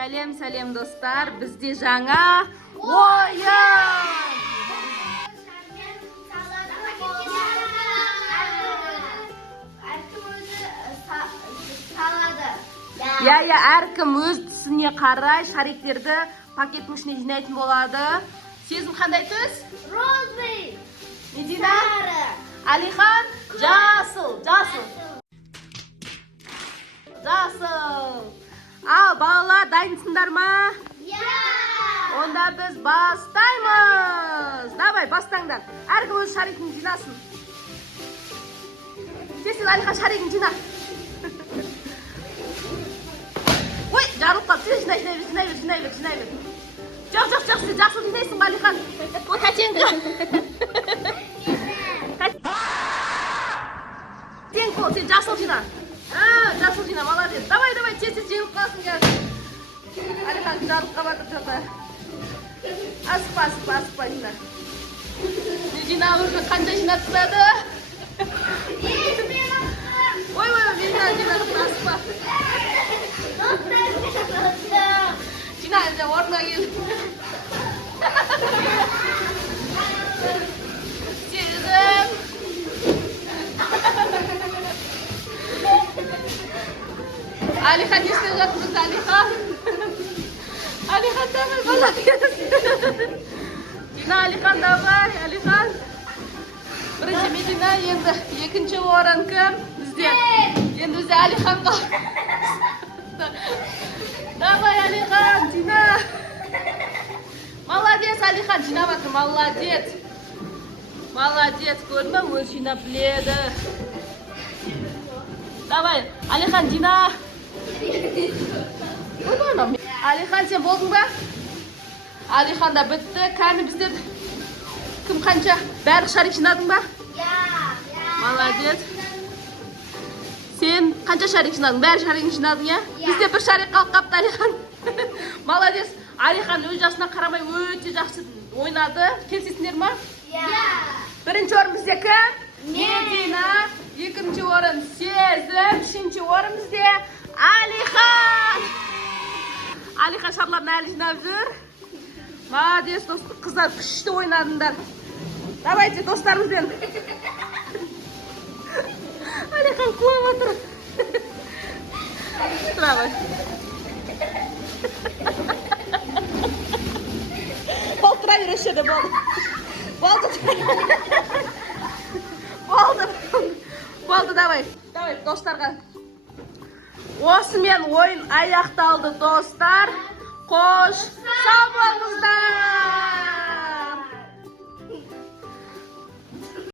Сәлем достар, бізде жаңа ойын! Я, әркім өз түсіне қарай шариктерді пакеттің ішіне жинайтын болады. Сезім қандай түс? Розовый. Медина? Алихан? Жасыл. Ал, балалар, дайынсыңдар ма? Онда біз бастаймыз. Давай, бастаңдар. Әркім өз шарикін жинасын. Тез, Алихан шарикін жина. Ой, жарылып қалды. Жинай бер. Жоқ, сен жақсы жинайсың ба, Алихан? О, тәтеңді. Тең қол, сен жасыл жина. Жасыл жина, молодец. Давай, тез жеңіп қалсын қазір. Алихан жарылып қалып жатыр. Асықпа жина. Жинап уже қанша жинап тастады? Ой, мен жинадым, асықпа. Жина, орнына кел. Сезім. Алихан, не істеп жатырсыз, Алихан? Алихан, давай, молодец. Жина, Алихан, давай, Алихан. Бірінші Медина, енді екінші орын кім? Бізде. Енді бізде Алихан қалды. Давай, Алихан, жина. Молодец, Алихан, жинап жатыр, молодец, көрдің бе, өз жинап біледі. Давай, Алихан, жина. Алихан, сен болдың ба? Алихан да бітті. Кәмі біздер кім қанша? Бәрі шарик жинадың ба? Молодец. Сен қанша шарик жинадың? Бәрі шарик жинадың, я? Бізде бір шарик қалып қапты, Алихан. Молодец. Алихан өз жасына қарамай өте жақсы ойнады. Келісесіңдер ма? Бірінші орын бізде кім? Медина. Екінші орын Сезім. Үшінші орын бізде Алихан. Алихан шарларын әлі жинап жүр. Молодец, қыздар, күшті ойнадыңдар. Давайте достарымызбен. Алихан құлап отыр. Тұра ғой. Тұра бер, осы жерде болды, давай. Давай, достарға. Осымен ойын аяқталды, достар. Қош, сау болыңыздар.